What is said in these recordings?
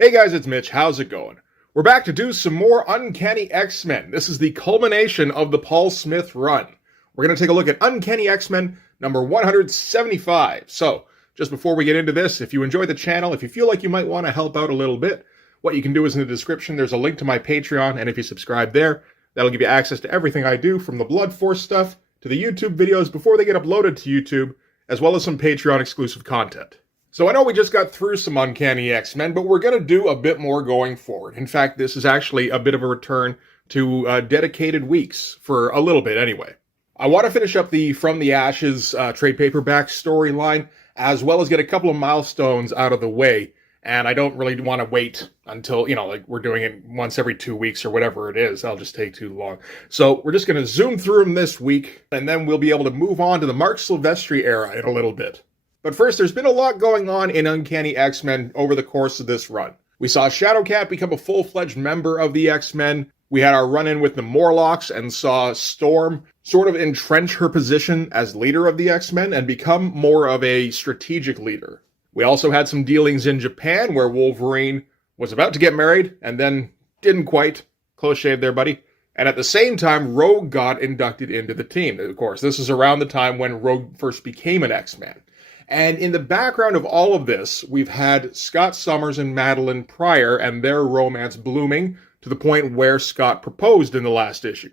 Hey guys, it's Mitch. How's it going? We're back to do some more Uncanny X-Men. This is the culmination of the Paul Smith run. We're going to take a look at Uncanny X-Men number 175. So, just before we get into this, if you enjoy the channel, if you feel like you might want to help out a little bit, what you can do is in the description, there's a link to my Patreon, and if you subscribe there, that'll give you access to everything I do, from the Blood Force stuff to the YouTube videos before they get uploaded to YouTube, as well as some Patreon exclusive content. So I know we just got through some Uncanny X-Men, but we're going to do a bit more going forward. In fact, this is actually a bit of a return to dedicated weeks, for a little bit anyway. I want to finish up the From the Ashes trade paperback storyline, as well as get a couple of milestones out of the way. And I don't really want to wait until, like we're doing it once every 2 weeks or whatever it is. That'll just take too long. So we're just going to zoom through them this week, and then we'll be able to move on to the Mark Silvestri era in a little bit. But first, there's been a lot going on in Uncanny X-Men over the course of this run. We saw Shadowcat become a full-fledged member of the X-Men. We had our run-in with the Morlocks and saw Storm sort of entrench her position as leader of the X-Men and become more of a strategic leader. We also had some dealings in Japan where Wolverine was about to get married and then didn't quite. Close shave there, buddy. And at the same time, Rogue got inducted into the team. Of course, this is around the time when Rogue first became an X-Man. And in the background of all of this, we've had Scott Summers and Madeline Pryor and their romance blooming to the point where Scott proposed in the last issue.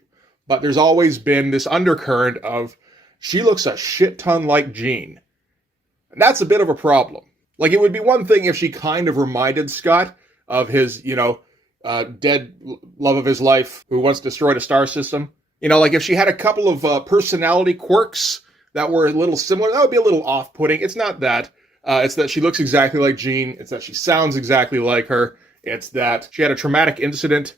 But there's always been this undercurrent of, she looks a shit ton like Jean. And that's a bit of a problem. Like, it would be one thing if she kind of reminded Scott of his, dead love of his life who once destroyed a star system. Like if she had a couple of personality quirks that were a little similar, that would be a little off-putting. It's not that. It's that she looks exactly like Jean. It's that she sounds exactly like her. It's that she had a traumatic incident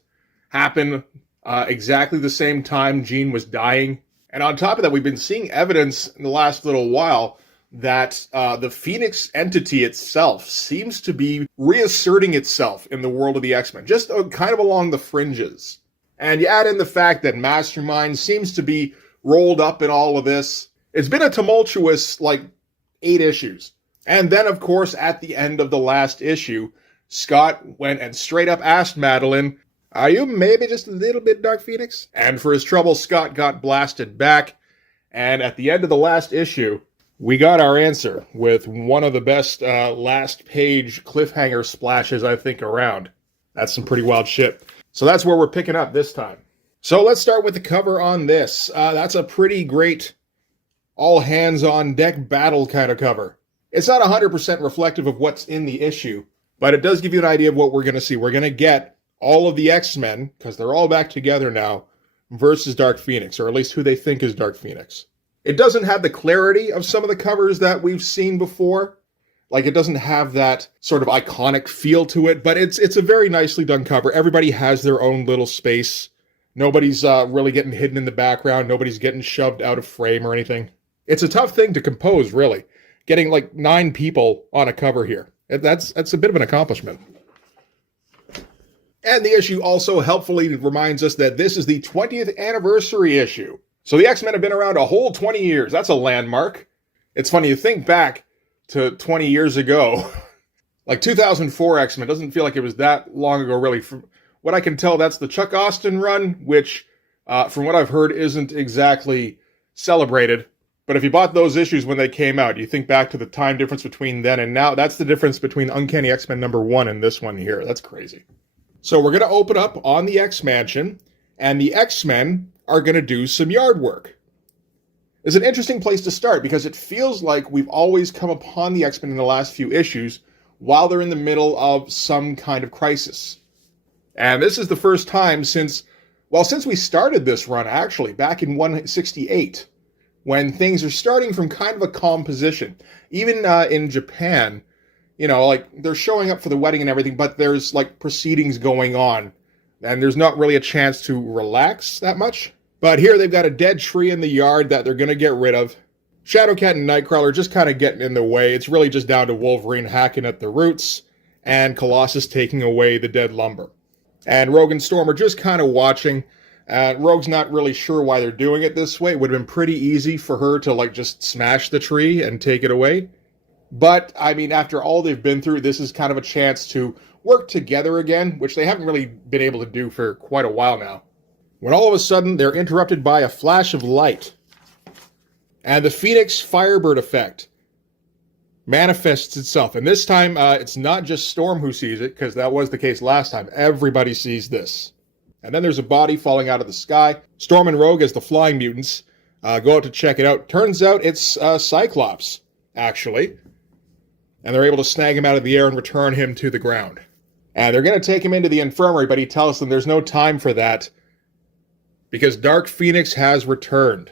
happen exactly the same time Jean was dying. And on top of that, we've been seeing evidence in the last little while that the Phoenix entity itself seems to be reasserting itself in the world of the X-Men, just kind of along the fringes. And you add in the fact that Mastermind seems to be rolled up in all of this. It's been a tumultuous, 8 issues. And then, of course, at the end of the last issue, Scott went and straight up asked Madeline, "Are you maybe just a little bit Dark Phoenix?" And for his trouble, Scott got blasted back. And at the end of the last issue, we got our answer with one of the best last page cliffhanger splashes, I think, around. That's some pretty wild shit. So that's where we're picking up this time. So let's start with the cover on this. That's a pretty great all-hands-on-deck battle kind of cover. It's not 100% reflective of what's in the issue, but it does give you an idea of what we're going to see. We're going to get all of the X-Men, because they're all back together now, versus Dark Phoenix, or at least who they think is Dark Phoenix. It doesn't have the clarity of some of the covers that we've seen before. It doesn't have that sort of iconic feel to it, but it's a very nicely done cover. Everybody has their own little space. Nobody's really getting hidden in the background. Nobody's getting shoved out of frame or anything. It's a tough thing to compose, really. Getting 9 people on a cover here. That's a bit of an accomplishment. And the issue also helpfully reminds us that this is the 20th anniversary issue. So the X-Men have been around a whole 20 years. That's a landmark. It's funny, you think back to 20 years ago. 2004 X-Men doesn't feel like it was that long ago, really. From what I can tell, that's the Chuck Austin run, which, from what I've heard, isn't exactly celebrated. But if you bought those issues when they came out, you think back to the time difference between then and now, that's the difference between Uncanny X-Men number 1 and this one here. That's crazy. So we're going to open up on the X-Mansion, and the X-Men are going to do some yard work. It's an interesting place to start because it feels like we've always come upon the X-Men in the last few issues while they're in the middle of some kind of crisis. And this is the first time since we started this run, actually, back in 168, when things are starting from kind of a calm position. Even in Japan, they're showing up for the wedding and everything, but there's proceedings going on, and there's not really a chance to relax that much. But here they've got a dead tree in the yard that they're going to get rid of. Shadowcat and Nightcrawler just kind of getting in the way. It's really just down to Wolverine hacking at the roots and Colossus taking away the dead lumber. And Rogue and Storm are just kind of watching. Rogue's not really sure why they're doing it this way. It would have been pretty easy for her to just smash the tree and take it away. But, I mean, after all they've been through, this is kind of a chance to work together again, which they haven't really been able to do for quite a while now. When all of a sudden, they're interrupted by a flash of light. And the Phoenix Firebird effect manifests itself. And this time, it's not just Storm who sees it, because that was the case last time. Everybody sees this. And then there's a body falling out of the sky. Storm and Rogue, as the flying mutants, go out to check it out. Turns out it's Cyclops, actually. And they're able to snag him out of the air and return him to the ground. And they're going to take him into the infirmary, but he tells them there's no time for that because Dark Phoenix has returned.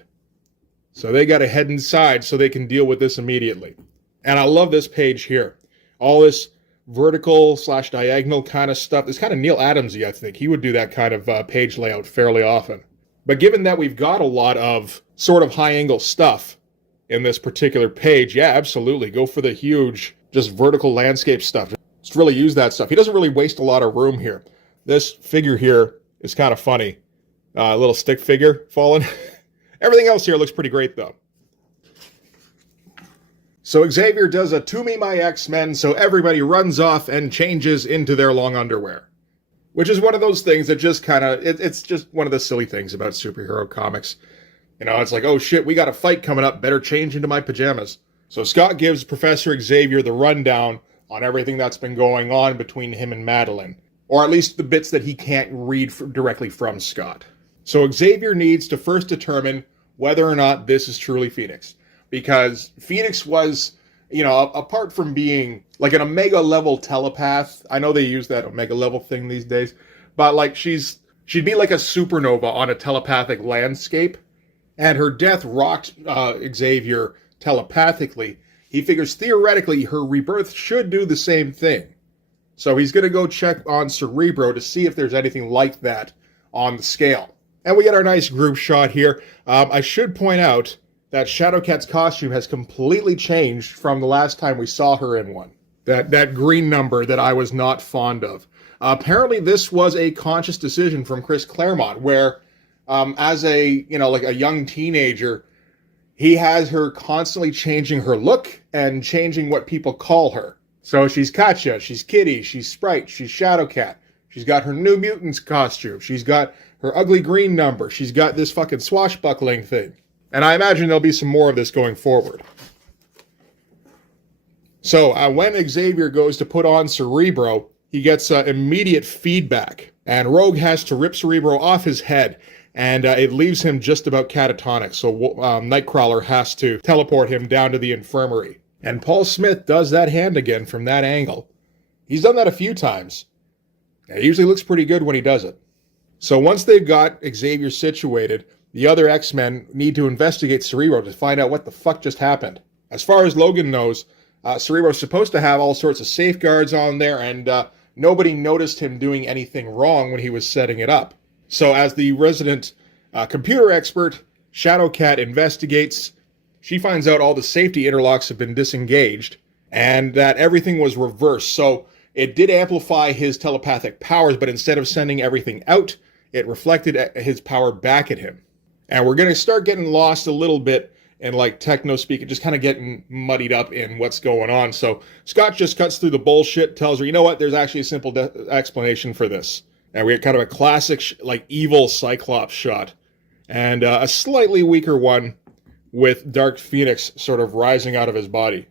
So they got to head inside so they can deal with this immediately. And I love this page here. All this vertical / diagonal kind of stuff. It's kind of Neil Adams-y, I think. He would do that kind of page layout fairly often. But given that we've got a lot of sort of high-angle stuff in this particular page, yeah, absolutely. Go for the huge, just vertical landscape stuff. Just really use that stuff. He doesn't really waste a lot of room here. This figure here is kind of funny. A little stick figure falling. Everything else here looks pretty great, though. So Xavier does a "To Me, My X-Men," so everybody runs off and changes into their long underwear. Which is one of those things that just kind of, it's just one of the silly things about superhero comics. You know, it's like, oh shit, we got a fight coming up, better change into my pajamas. So Scott gives Professor Xavier the rundown on everything that's been going on between him and Madeline. Or at least the bits that he can't read directly from Scott. So Xavier needs to first determine whether or not this is truly Phoenix. Because Phoenix was, you know, apart from being like an Omega level telepath, I know they use that Omega level thing these days, but like she'd be like a supernova on a telepathic landscape, and her death rocked Xavier telepathically. He figures theoretically her rebirth should do the same thing. So he's going to go check on Cerebro to see if there's anything like that on the scale. And we get our nice group shot here. I should point out that Shadowcat's costume has completely changed from the last time we saw her in one. That green number that I was not fond of. Apparently this was a conscious decision from Chris Claremont, where as a, you know, like a young teenager, he has her constantly changing her look and changing what people call her. So she's Katya, she's Kitty, she's Sprite, she's Shadowcat. She's got her New Mutants costume. She's got her ugly green number. She's got this fucking swashbuckling thing. And I imagine there'll be some more of this going forward. So when Xavier goes to put on Cerebro, he gets immediate feedback. And Rogue has to rip Cerebro off his head. And it leaves him just about catatonic. So Nightcrawler has to teleport him down to the infirmary. And Paul Smith does that hand again from that angle. He's done that a few times. It usually looks pretty good when he does it. So once they've got Xavier situated, the other X-Men need to investigate Cerebro to find out what the fuck just happened. As far as Logan knows, Cerebro's supposed to have all sorts of safeguards on there, and nobody noticed him doing anything wrong when he was setting it up. So as the resident computer expert, Shadowcat investigates. She finds out all the safety interlocks have been disengaged, and that everything was reversed. So it did amplify his telepathic powers, but instead of sending everything out, it reflected his power back at him. And we're going to start getting lost a little bit in like techno speak and just kind of getting muddied up in what's going on. So Scott just cuts through the bullshit, tells her, you know what, there's actually a simple explanation for this. And we get kind of a classic like evil Cyclops shot. And a slightly weaker one with Dark Phoenix sort of rising out of his body.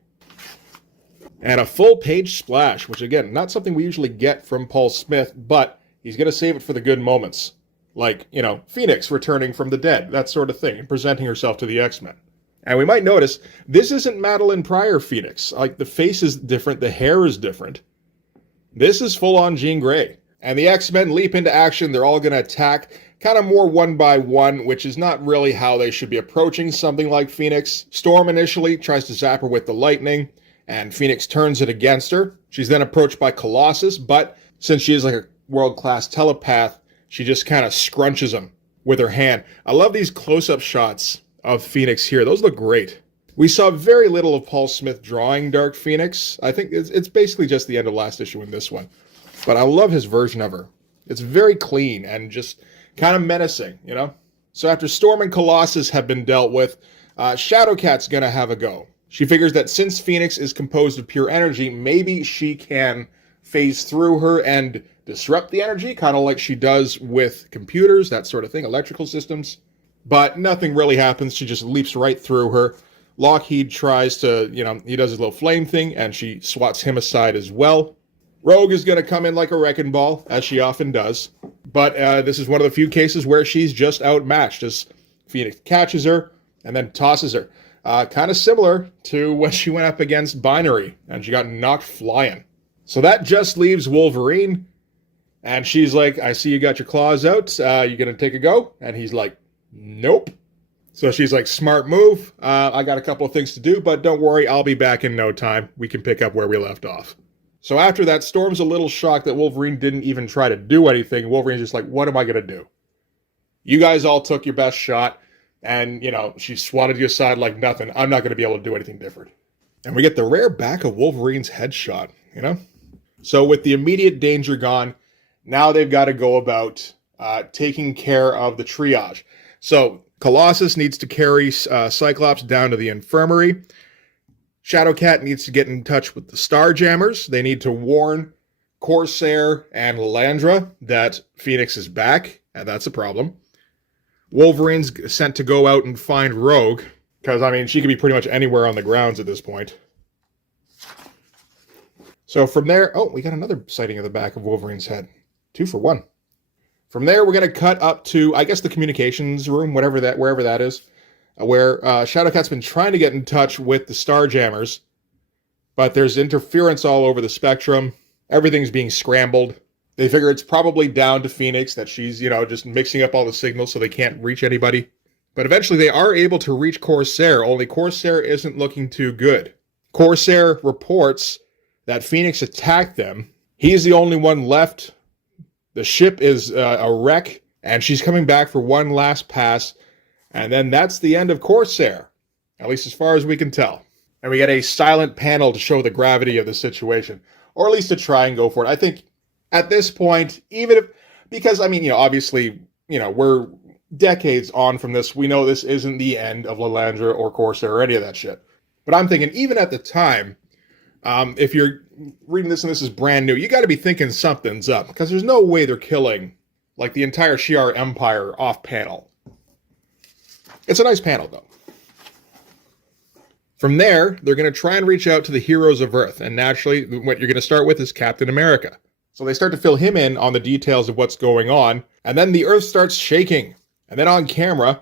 And a full page splash, which again, not something we usually get from Paul Smith, but he's going to save it for the good moments. Like, you know, Phoenix returning from the dead, that sort of thing, and presenting herself to the X-Men. And we might notice, this isn't Madeline Pryor Phoenix. Like, the face is different, the hair is different. This is full-on Jean Grey. And the X-Men leap into action, they're all going to attack, kind of more one by one, which is not really how they should be approaching something like Phoenix. Storm initially tries to zap her with the lightning, and Phoenix turns it against her. She's then approached by Colossus, but since she is like a world-class telepath, she just kind of scrunches him with her hand. I love these close-up shots of Phoenix here. Those look great. We saw very little of Paul Smith drawing Dark Phoenix. I think it's basically just the end of last issue in this one. But I love his version of her. It's very clean and just kind of menacing, you know? So after Storm and Colossus have been dealt with, Shadowcat's going to have a go. She figures that since Phoenix is composed of pure energy, maybe she can phase through her and disrupt the energy, kind of like she does with computers, that sort of thing, electrical systems. But nothing really happens. She just leaps right through her. Lockheed tries to, he does his little flame thing, and she swats him aside as well. Rogue is going to come in like a wrecking ball, as she often does. But this is one of the few cases where she's just outmatched, as Phoenix catches her and then tosses her. Kind of similar to when she went up against Binary, and she got knocked flying. So that just leaves Wolverine, and she's like, I see you got your claws out. You going to take a go? And he's like, nope. So she's like, smart move. I got a couple of things to do, but don't worry, I'll be back in no time. We can pick up where we left off. So after that, Storm's a little shocked that Wolverine didn't even try to do anything. Wolverine's just like, what am I going to do? You guys all took your best shot, and, she swatted you aside like nothing. I'm not going to be able to do anything different. And we get the rare back of Wolverine's headshot, So with the immediate danger gone, now they've got to go about taking care of the triage. So Colossus needs to carry Cyclops down to the infirmary. Shadowcat needs to get in touch with the Starjammers. They need to warn Corsair and Lilandra that Phoenix is back, and that's a problem. Wolverine's sent to go out and find Rogue, because, she could be pretty much anywhere on the grounds at this point. So from there, we got another sighting of the back of Wolverine's head. 2 for 1. From there, we're going to cut up to, I guess, the communications room, wherever that is, where Shadowcat's been trying to get in touch with the Starjammers, but there's interference all over the spectrum. Everything's being scrambled. They figure it's probably down to Phoenix, that she's, just mixing up all the signals so they can't reach anybody. But eventually they are able to reach Corsair, only Corsair isn't looking too good. Corsair reports that Phoenix attacked them. He's the only one left. The ship is a wreck, and she's coming back for one last pass, and then that's the end of Corsair, at least as far as we can tell. And we get a silent panel to show the gravity of the situation, or at least to try and go for it. I think at this point, because obviously, we're decades on from this, we know this isn't the end of Lilandra or Corsair or any of that shit. But I'm thinking, even at the time, if you're reading this and this is brand new, you got to be thinking something's up, because there's no way they're killing the entire Shi'ar Empire off panel. It's a nice panel, though. From there, they're going to try and reach out to the heroes of Earth, and naturally, what you're going to start with is Captain America. So they start to fill him in on the details of what's going on, and then the Earth starts shaking. And then on camera,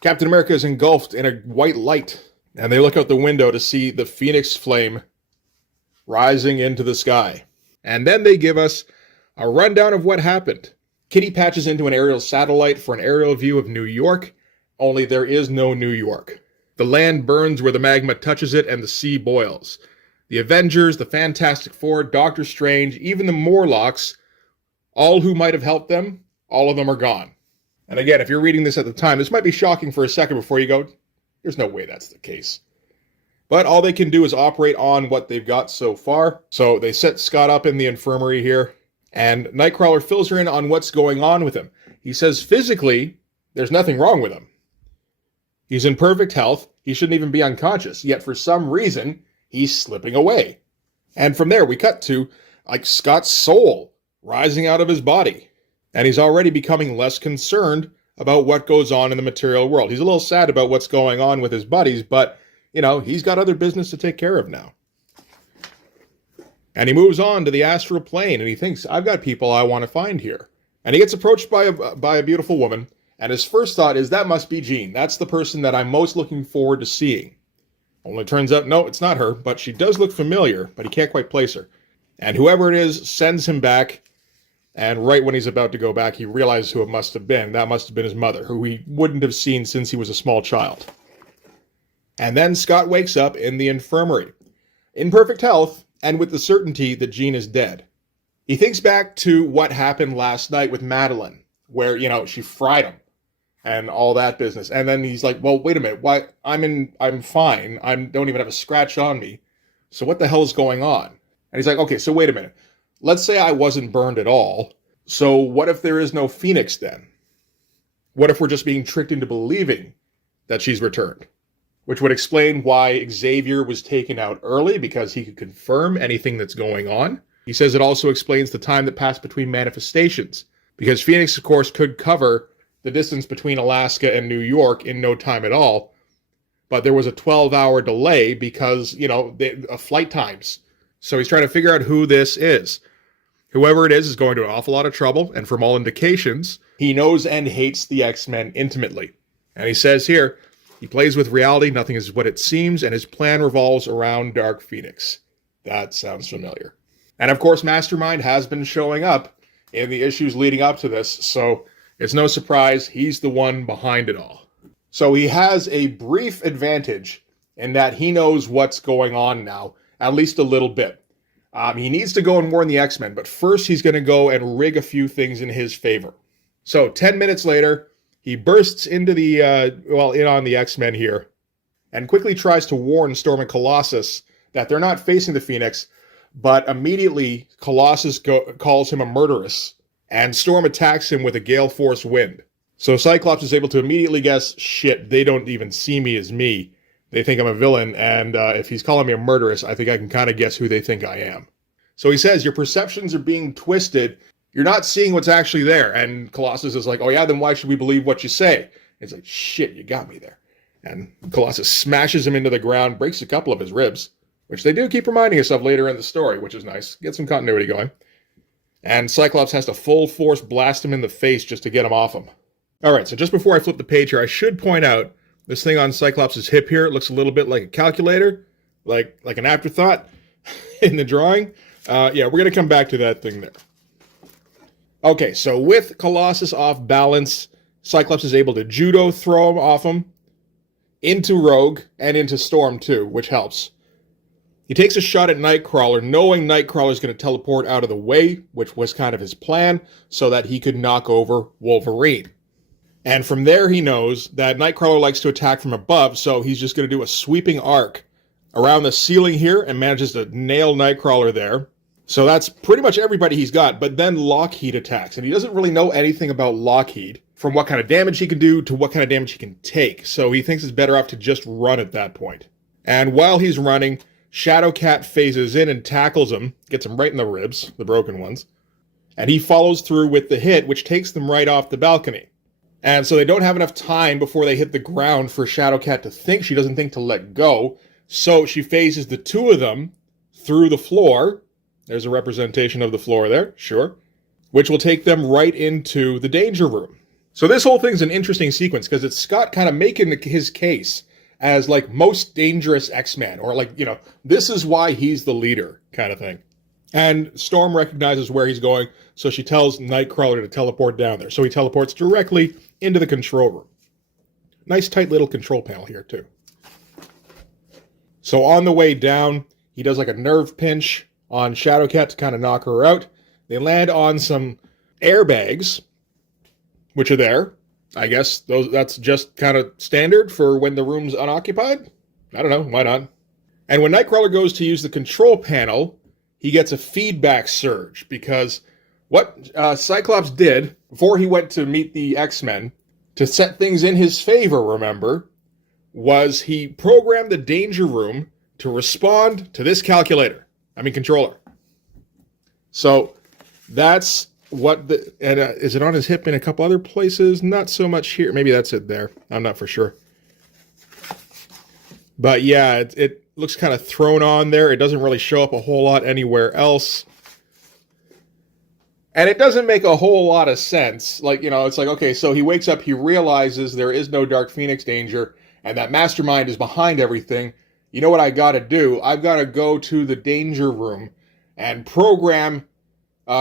Captain America is engulfed in a white light, and they look out the window to see the Phoenix flame rising into the sky. And then they give us a rundown of what happened. Kitty patches into an aerial satellite for an aerial view of New York, only there is no New York. The land burns where the magma touches it and the sea boils. The Avengers, the Fantastic Four, Doctor Strange, even the Morlocks, all who might have helped them, all of them are gone. And again, if you're reading this at the time, this might be shocking for a second before you go, there's no way that's the case. But all they can do is operate on what they've got so far. So they set Scott up in the infirmary here, and Nightcrawler fills her in on what's going on with him. He says physically, there's nothing wrong with him. He's in perfect health. He shouldn't even be unconscious. Yet for some reason, he's slipping away. And from there, we cut to, Scott's soul rising out of his body. And he's already becoming less concerned about what goes on in the material world. He's a little sad about what's going on with his buddies, but, he's got other business to take care of now. And he moves on to the astral plane, and he thinks, I've got people I want to find here. And he gets approached by a beautiful woman, and his first thought is, that must be Jean. That's the person that I'm most looking forward to seeing. Only turns out, no, it's not her, but she does look familiar, but he can't quite place her. And whoever it is sends him back, and right when he's about to go back, he realizes who it must have been. That must have been his mother, who he wouldn't have seen since he was a small child. And then Scott wakes up in the infirmary, in perfect health, and with the certainty that Jean is dead. He thinks back to what happened last night with Madeline, where, she fried him and all that business. And then he's like, well, wait a minute, why? I'm fine. I don't even have a scratch on me. So what the hell is going on? And he's like, okay, so wait a minute. Let's say I wasn't burned at all. So what if there is no Phoenix then? What if we're just being tricked into believing that she's returned? which would explain why Xavier was taken out early, because he could confirm anything that's going on. He says it also explains the time that passed between manifestations, because Phoenix, of course, could cover the distance between Alaska and New York in no time at all, but there was a 12-hour delay because, of flight times. So he's trying to figure out who this is. Whoever it is going to an awful lot of trouble, and from all indications, he knows and hates the X-Men intimately. And he says here, he plays with reality, nothing is what it seems, and his plan revolves around Dark Phoenix. That sounds familiar. And of course, Mastermind has been showing up in the issues leading up to this, so it's no surprise he's the one behind it all. So he has a brief advantage in that he knows what's going on now, at least a little bit. He needs to go and warn the X-Men, but first he's going to go and rig a few things in his favor. So 10 minutes later, he bursts into in on the X-Men here, and quickly tries to warn Storm and Colossus that they're not facing the Phoenix, but immediately Colossus calls him a murderess, and Storm attacks him with a gale force wind. So Cyclops is able to immediately guess, shit, they don't even see me as me. They think I'm a villain, and if he's calling me a murderess, I think I can kind of guess who they think I am. So he says, your perceptions are being twisted. You're not seeing what's actually there. And Colossus is like, oh yeah, then why should we believe what you say? It's like, shit, you got me there. And Colossus smashes him into the ground, breaks a couple of his ribs, which they do keep reminding us of later in the story, which is nice. Get some continuity going. And Cyclops has to full force blast him in the face just to get him off him. All right, so just before I flip the page here, I should point out this thing on Cyclops' hip here. It looks a little bit like a calculator, like an afterthought in the drawing. Yeah, we're going to come back to that thing there. Okay, so with Colossus off balance, Cyclops is able to judo throw him off him into Rogue and into Storm too, which helps. He takes a shot at Nightcrawler, knowing Nightcrawler's going to teleport out of the way, which was kind of his plan, so that he could knock over Wolverine. And from there, he knows that Nightcrawler likes to attack from above, so he's just going to do a sweeping arc around the ceiling here and manages to nail Nightcrawler there. So that's pretty much everybody he's got, but then Lockheed attacks, and he doesn't really know anything about Lockheed, from what kind of damage he can do to what kind of damage he can take, so he thinks it's better off to just run at that point. And while he's running, Shadowcat phases in and tackles him, gets him right in the ribs, the broken ones, and he follows through with the hit, which takes them right off the balcony. And so they don't have enough time before they hit the ground for Shadowcat to think. She doesn't think to let go. So she phases the two of them through the floor. There's a representation of the floor there, sure. Which will take them right into the danger room. So this whole thing's an interesting sequence because it's Scott kind of making his case as like most dangerous X-Man. Or like, this is why he's the leader kind of thing. And Storm recognizes where he's going, so she tells Nightcrawler to teleport down there. So he teleports directly into the control room. Nice tight little control panel here, too. So on the way down, he does like a nerve pinch on Shadowcat to kind of knock her out. They land on some airbags, which are there. I guess that's just kind of standard for when the room's unoccupied. I don't know, why not? And when Nightcrawler goes to use the control panel, he gets a feedback surge because what Cyclops did before he went to meet the X-Men to set things in his favor, remember, was he programmed the danger room to respond to this controller. So that's what is it on his hip in a couple other places? Not so much here. Maybe that's it there. I'm not for sure. But yeah, it looks kind of thrown on there. It doesn't really show up a whole lot anywhere else. And it doesn't make a whole lot of sense. Like, it's like, okay, so he wakes up, he realizes there is no Dark Phoenix danger, and that Mastermind is behind everything. You know what I gotta do? I've gotta go to the danger room and program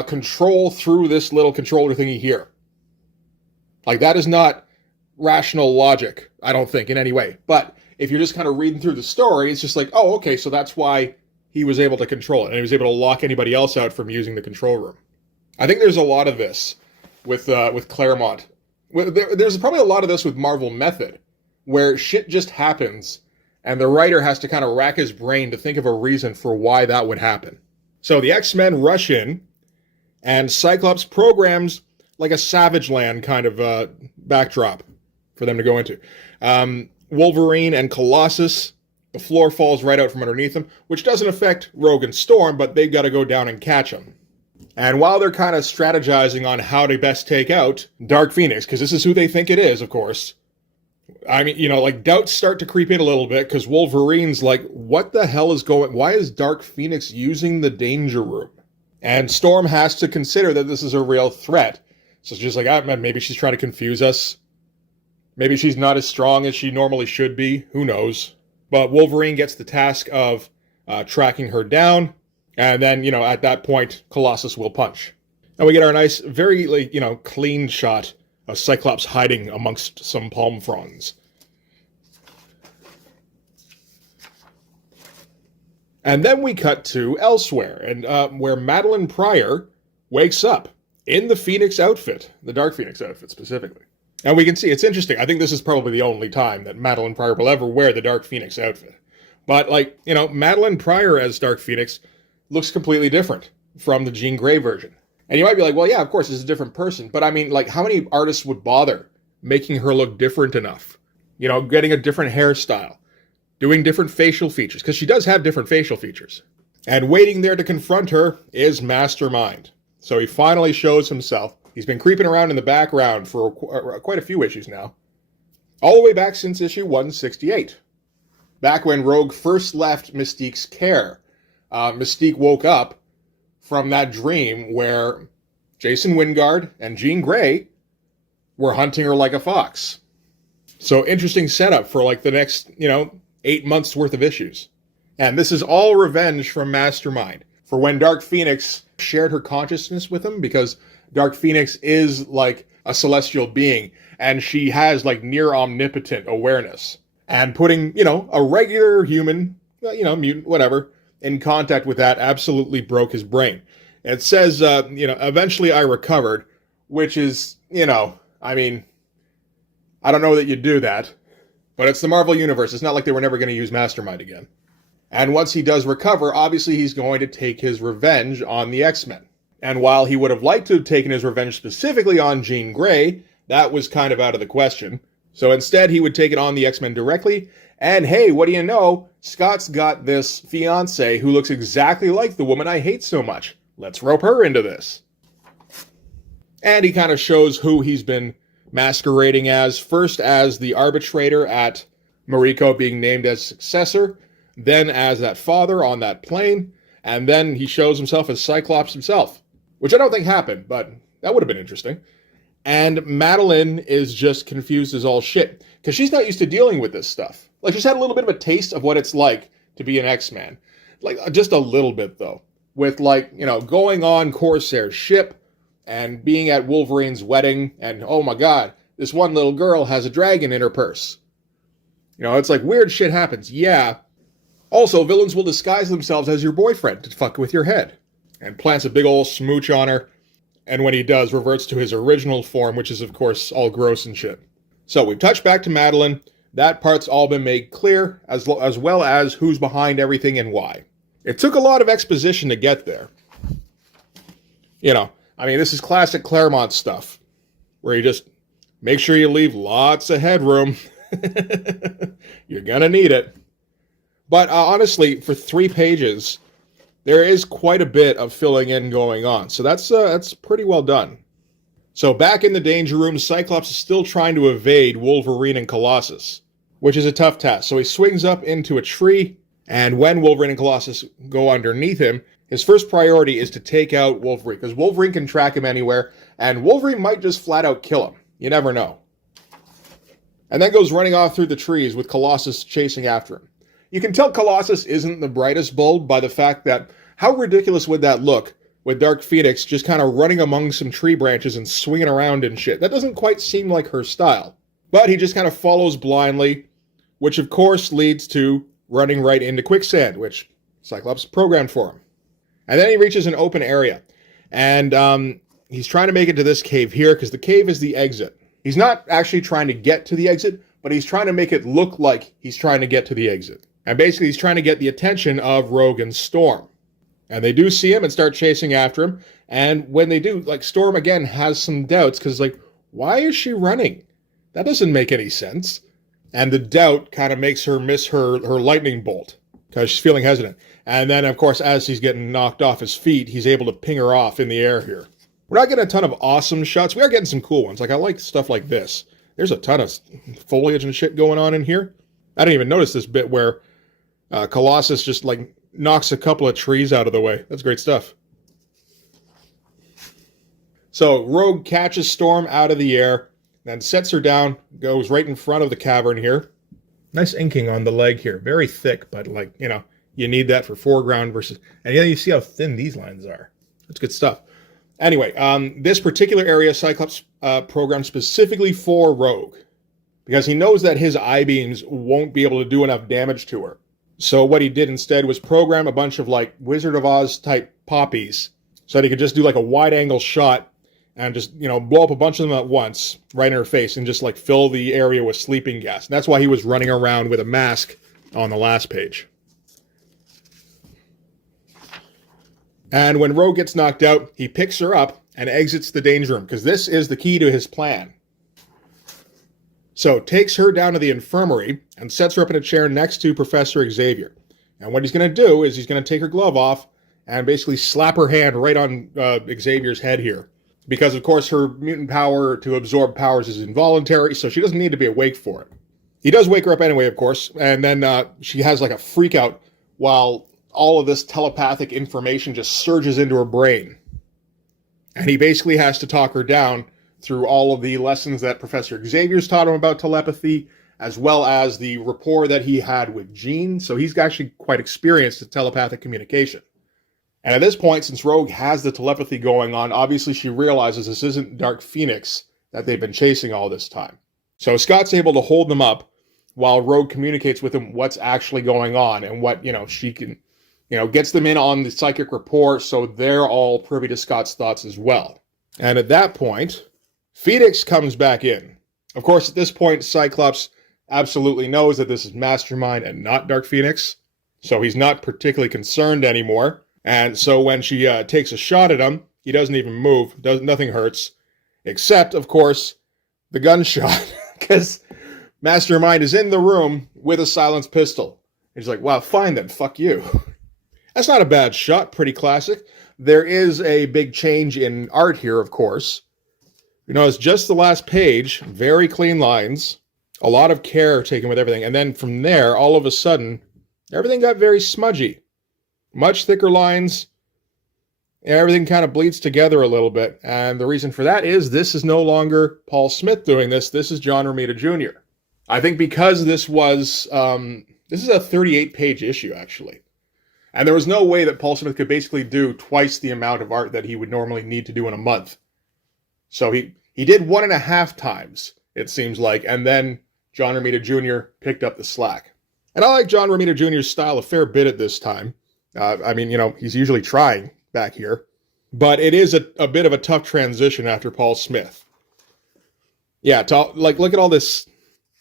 control through this little controller thingy here. Like, that is not rational logic, I don't think, in any way. But if you're just kind of reading through the story, it's just like, oh, okay, so that's why he was able to control it, and he was able to lock anybody else out from using the control room. I think there's a lot of this with Claremont. There's probably a lot of this with Marvel Method, where shit just happens, and the writer has to kind of rack his brain to think of a reason for why that would happen. So the X-Men rush in, and Cyclops programs like a Savage Land kind of backdrop for them to go into. Wolverine and Colossus, the floor falls right out from underneath them, which doesn't affect Rogue and Storm, but they've got to go down and catch them. And while they're kind of strategizing on how to best take out Dark Phoenix, because this is who they think it is, of course, I mean, like, doubts start to creep in a little bit, because Wolverine's like, what the hell is why is Dark Phoenix using the Danger Room? And Storm has to consider that this is a real threat. So she's like, maybe she's trying to confuse us. Maybe she's not as strong as she normally should be. Who knows? But Wolverine gets the task of tracking her down. And then, at that point, Colossus will punch. And we get our nice, very, clean shot of Cyclops hiding amongst some palm fronds. And then we cut to elsewhere, and where Madeline Pryor wakes up in the Phoenix outfit, the Dark Phoenix outfit specifically. And we can see, it's interesting, I think this is probably the only time that Madeline Pryor will ever wear the Dark Phoenix outfit. But, Madeline Pryor as Dark Phoenix looks completely different from the Jean Grey version. And you might be like, well, yeah, of course, it's a different person. But I mean, how many artists would bother making her look different enough? Getting a different hairstyle, doing different facial features, because she does have different facial features. And waiting there to confront her is Mastermind. So he finally shows himself. He's been creeping around in the background for quite a few issues now. All the way back since issue 168. Back when Rogue first left Mystique's care. Mystique woke up from that dream where Jason Wyngarde and Jean Grey were hunting her like a fox. So interesting setup for the next, 8 months worth of issues. And this is all revenge from Mastermind for when Dark Phoenix shared her consciousness with him, because Dark Phoenix is like a celestial being and she has near omnipotent awareness. And putting, a regular human, mutant, whatever, in contact with that absolutely broke his brain. It says, eventually I recovered, which is, I mean, I don't know that you'd do that, but it's the Marvel Universe. It's not like they were never going to use Mastermind again. And once he does recover, obviously he's going to take his revenge on the X-Men. And while he would have liked to have taken his revenge specifically on Jean Grey, that was kind of out of the question. So instead, he would take it on the X-Men directly. And hey, what do you know? Scott's got this fiancé who looks exactly like the woman I hate so much. Let's rope her into this. And he kind of shows who he's been masquerading as. First as the arbitrator at Mariko being named as successor. Then as that father on that plane. And then he shows himself as Cyclops himself. Which I don't think happened, but that would have been interesting. And Madeline is just confused as all shit. Because she's not used to dealing with this stuff. She's had a little bit of a taste of what it's like to be an X-Man. Just a little bit, though. With, going on Corsair's ship and being at Wolverine's wedding. And, oh my god, this one little girl has a dragon in her purse. It's weird shit happens. Yeah. Also, villains will disguise themselves as your boyfriend to fuck with your head. And plants a big ol' smooch on her. And when he does, reverts to his original form, which is, of course, all gross and shit. So we've touched back to Madeline. That part's all been made clear, as well as who's behind everything and why. It took a lot of exposition to get there. This is classic Claremont stuff, where you just make sure you leave lots of headroom. You're gonna need it. But honestly, for 3 pages, there is quite a bit of filling in going on. So that's pretty well done. So back in the Danger Room, Cyclops is still trying to evade Wolverine and Colossus, which is a tough task. So he swings up into a tree, and when Wolverine and Colossus go underneath him, his first priority is to take out Wolverine, because Wolverine can track him anywhere, and Wolverine might just flat out kill him. You never know. And then goes running off through the trees with Colossus chasing after him. You can tell Colossus isn't the brightest bulb by the fact that how ridiculous would that look with Dark Phoenix just kind of running among some tree branches and swinging around and shit. That doesn't quite seem like her style. But he just kind of follows blindly, which of course leads to running right into quicksand, which Cyclops programmed for him. And then he reaches an open area. And he's trying to make it to this cave here, because the cave is the exit. He's not actually trying to get to the exit, but he's trying to make it look like he's trying to get to the exit. And basically he's trying to get the attention of Rogue and Storm. And they do see him and start chasing after him. And when they do, Storm again has some doubts, because why is she running? That doesn't make any sense. And the doubt kind of makes her miss her lightning bolt because she's feeling hesitant. And then, of course, as he's getting knocked off his feet, he's able to ping her off in the air here. We're not getting a ton of awesome shots. We are getting some cool ones. Like, I like stuff like this. There's a ton of foliage and shit going on in here. I didn't even notice this bit where Colossus just, like, knocks a couple of trees out of the way. That's great stuff. So, Rogue catches Storm out of the air, then sets her down, goes right in front of the cavern here. Nice inking on the leg here. Very thick, but, like, you know, you need that for foreground versus... And yeah, you see how thin these lines are. That's good stuff. Anyway, this particular area, Cyclops programmed specifically for Rogue, because he knows that his I-beams won't be able to do enough damage to her. So what he did instead was program a bunch of, like, Wizard of Oz type poppies, so that he could just do, like, a wide-angle shot and just, you know, blow up a bunch of them at once, right in her face, and just, like, fill the area with sleeping gas. And that's why he was running around with a mask on the last page. And when Rogue gets knocked out, he picks her up and exits the danger room, because this is the key to his plan. So, takes her down to the infirmary and sets her up in a chair next to Professor Xavier. And what he's going to do is he's going to take her glove off and basically slap her hand right on Xavier's head here. Because, of course, her mutant power to absorb powers is involuntary, so she doesn't need to be awake for it. He does wake her up anyway, of course, and then she has like a freak out while all of this telepathic information just surges into her brain. And he basically has to talk her down through all of the lessons that Professor Xavier's taught him about telepathy, as well as the rapport that he had with Jean. So he's actually quite experienced at telepathic communication. And at this point, since Rogue has the telepathy going on, obviously she realizes this isn't Dark Phoenix that they've been chasing all this time. So Scott's able to hold them up while Rogue communicates with him what's actually going on and what, you know, she can... You know, gets them in on the psychic rapport, so they're all privy to Scott's thoughts as well. And at that point, Phoenix comes back in. Of course, at this point, Cyclops absolutely knows that this is Mastermind and not Dark Phoenix, so he's not particularly concerned anymore. And so when she takes a shot at him, he doesn't even move. Nothing hurts. Except, of course, the gunshot, because Mastermind is in the room with a silenced pistol. He's like, wow, fine then, fuck you. That's not a bad shot, pretty classic. There is a big change in art here, of course. You know, it's just the last page, very clean lines, a lot of care taken with everything. And then from there, all of a sudden, everything got very smudgy. Much thicker lines. Everything kind of bleeds together a little bit. And the reason for that is this is no longer Paul Smith doing this. This is John Romita Jr. I think because this was, this is a 38-page issue, actually. And there was no way that Paul Smith could basically do twice the amount of art that he would normally need to do in a month. So he did 1.5 times, it seems like, and then John Romita Jr. picked up the slack. And I like John Romita Jr.'s style a fair bit at this time. I mean, you know, he's usually trying back here. But it is a bit of a tough transition after Paul Smith. Yeah, like, look at all this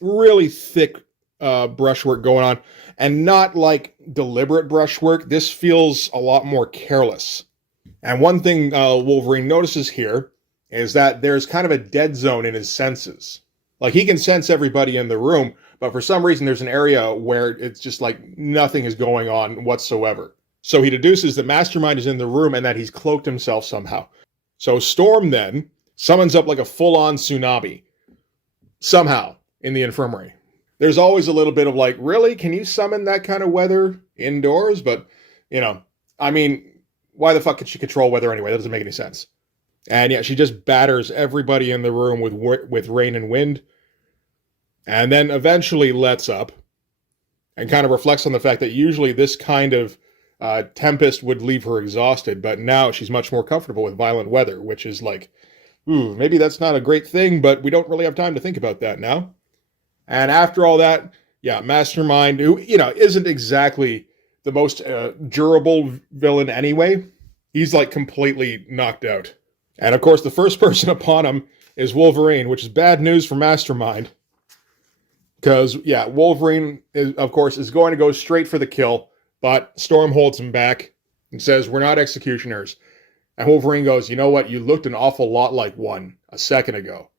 really thick brushwork going on. And not like deliberate brushwork. This feels a lot more careless. And one thing Wolverine notices here is that there's kind of a dead zone in his senses. Like, he can sense everybody in the room, but for some reason there's an area where it's just like nothing is going on whatsoever. So he deduces that Mastermind is in the room and that he's cloaked himself somehow. So Storm then summons up like a full-on tsunami. Somehow in the infirmary. There's always a little bit of like, really? Can you summon that kind of weather indoors? But, you know, I mean, why the fuck could she control weather anyway? That doesn't make any sense. And yeah, she just batters everybody in the room with rain and wind. And then eventually lets up and kind of reflects on the fact that usually this kind of tempest would leave her exhausted. But now she's much more comfortable with violent weather, which is like, ooh, maybe that's not a great thing, but we don't really have time to think about that now. And after all that, yeah, Mastermind, who, you know, isn't exactly the most durable villain anyway, he's like completely knocked out. And of course, the first person upon him is Wolverine, which is bad news for Mastermind. Because, yeah, Wolverine, of course, is going to go straight for the kill, but Storm holds him back and says, we're not executioners. And Wolverine goes, you know what, you looked an awful lot like one a second ago.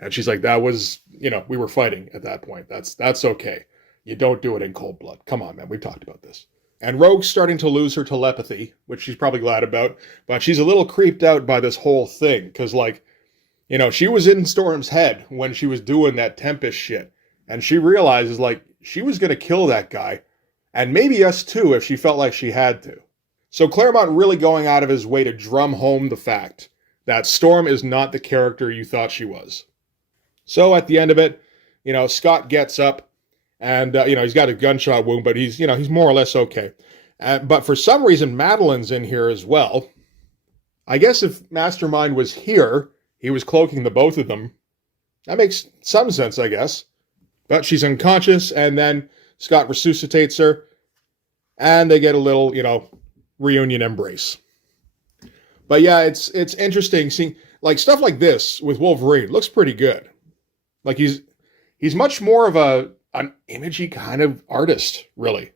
And she's like, that was, we were fighting at that point. That's okay. You don't do it in cold blood. Come on, man. We've talked about this. And Rogue's starting to lose her telepathy, which she's probably glad about. But she's a little creeped out by this whole thing. Because, she was in Storm's head when she was doing that Tempest shit. And she realizes, she was going to kill that guy. And maybe us too, if she felt like she had to. So Claremont really going out of his way to drum home the fact that Storm is not the character you thought she was. So at the end of it, Scott gets up. And, he's got a gunshot wound, but he's more or less okay. But for some reason, Madeline's in here as well. I guess if Mastermind was here, he was cloaking the both of them. That makes some sense, I guess. But she's unconscious, and then Scott resuscitates her, and they get a little, reunion embrace. But yeah, it's interesting seeing, stuff like this with Wolverine looks pretty good. He's much more of an imagey kind of artist, really.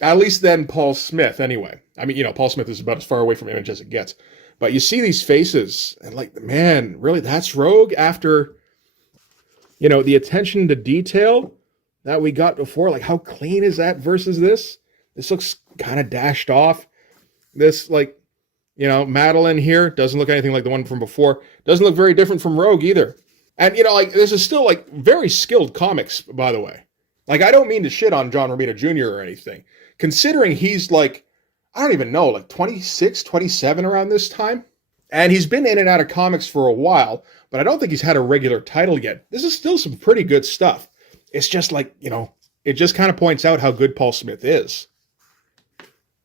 At least than Paul Smith, anyway. I mean, Paul Smith is about as far away from image as it gets. But you see these faces, and man, really, that's Rogue after, the attention to detail that we got before. How clean is that versus this? This looks kind of dashed off. This, Madeline here doesn't look anything like the one from before. Doesn't look very different from Rogue either. And, this is still, very skilled comics, by the way. I don't mean to shit on John Romita Jr. or anything. Considering he's, I don't even know, 26, 27 around this time? And he's been in and out of comics for a while, but I don't think he's had a regular title yet. This is still some pretty good stuff. It's just it just kind of points out how good Paul Smith is.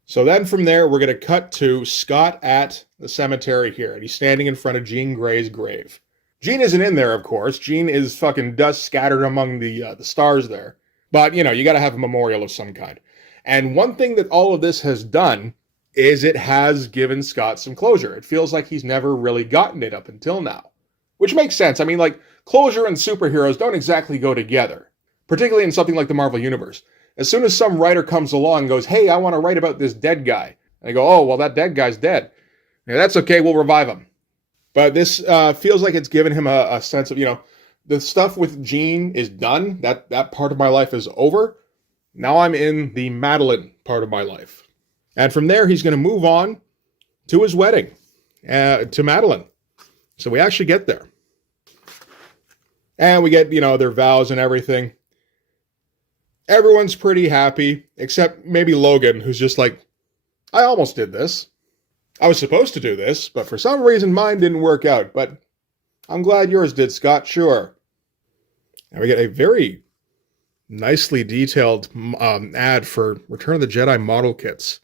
So then from there, we're going to cut to Scott at the cemetery here, and he's standing in front of Jean Grey's grave. Jean isn't in there, of course. Jean is fucking dust scattered among the stars there. But, you got to have a memorial of some kind. And one thing that all of this has done is it has given Scott some closure. It feels like he's never really gotten it up until now. Which makes sense. I mean, closure and superheroes don't exactly go together. Particularly in something like the Marvel Universe. As soon as some writer comes along and goes, hey, I want to write about this dead guy. And they go, oh, well, that dead guy's dead. Yeah, that's okay, we'll revive him. But this feels like it's given him a sense of, the stuff with Jean is done. That part of my life is over. Now I'm in the Madeline part of my life. And from there, he's going to move on to his wedding, to Madeline. So we actually get there. And we get, their vows and everything. Everyone's pretty happy, except maybe Logan, who's just I almost did this. I was supposed to do this, but for some reason mine didn't work out. But I'm glad yours did, Scott, sure. And we get a very nicely detailed ad for Return of the Jedi model kits.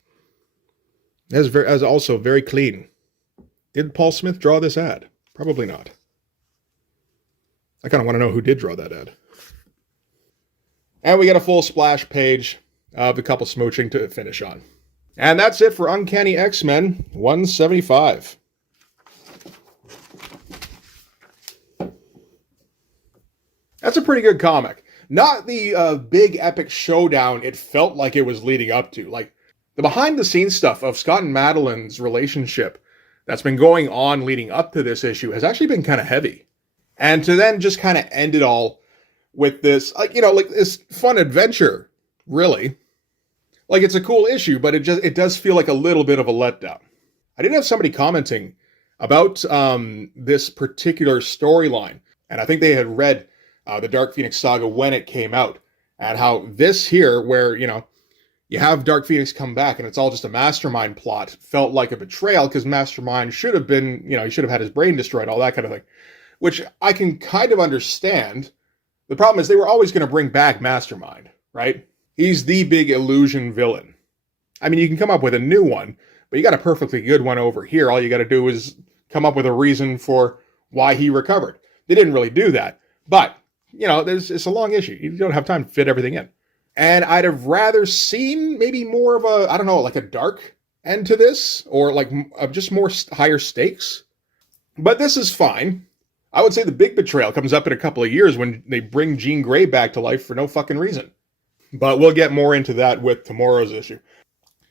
As also very clean. Did Paul Smith draw this ad? Probably not. I kind of want to know who did draw that ad. And we get a full splash page of the couple smooching to finish on. And that's it for Uncanny X-Men 175. That's a pretty good comic. Not the big epic showdown it felt like it was leading up to. The behind-the-scenes stuff of Scott and Madeline's relationship that's been going on leading up to this issue has actually been kind of heavy. And to then just kind of end it all with this, this fun adventure, really. It's a cool issue, but it does feel like a little bit of a letdown. I did have somebody commenting about this particular storyline, and I think they had read the Dark Phoenix saga when it came out, and how this here, where, you have Dark Phoenix come back and it's all just a Mastermind plot, felt like a betrayal, because Mastermind should have been, he should have had his brain destroyed, all that kind of thing. Which I can kind of understand. The problem is they were always going to bring back Mastermind, right? He's the big illusion villain. I mean, you can come up with a new one, but you got a perfectly good one over here. All you got to do is come up with a reason for why he recovered. They didn't really do that, but, it's a long issue. You don't have time to fit everything in. And I'd have rather seen maybe more of a dark end to this, or just more higher stakes. But this is fine. I would say the big betrayal comes up in a couple of years when they bring Jean Grey back to life for no fucking reason. But we'll get more into that with tomorrow's issue.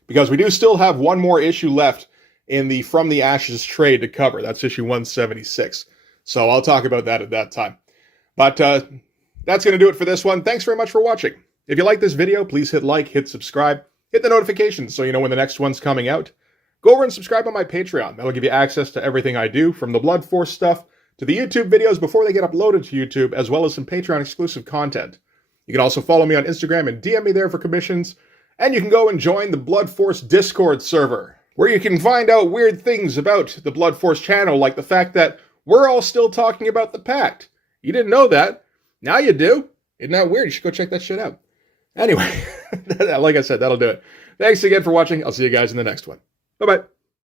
Because we do still have one more issue left in the From the Ashes trade to cover. That's issue 176. So I'll talk about that at that time. But that's going to do it for this one. Thanks very much for watching. If you like this video, please hit like, hit subscribe, hit the notifications so you know when the next one's coming out. Go over and subscribe on my Patreon. That'll give you access to everything I do, from the Blood Force stuff to the YouTube videos before they get uploaded to YouTube, as well as some Patreon exclusive content. You can also follow me on Instagram and DM me there for commissions. And you can go and join the Blood Force Discord server, where you can find out weird things about the Blood Force channel, like the fact that we're all still talking about the Pact. You didn't know that. Now you do. Isn't that weird? You should go check that shit out. Anyway, like I said, that'll do it. Thanks again for watching. I'll see you guys in the next one. Bye-bye.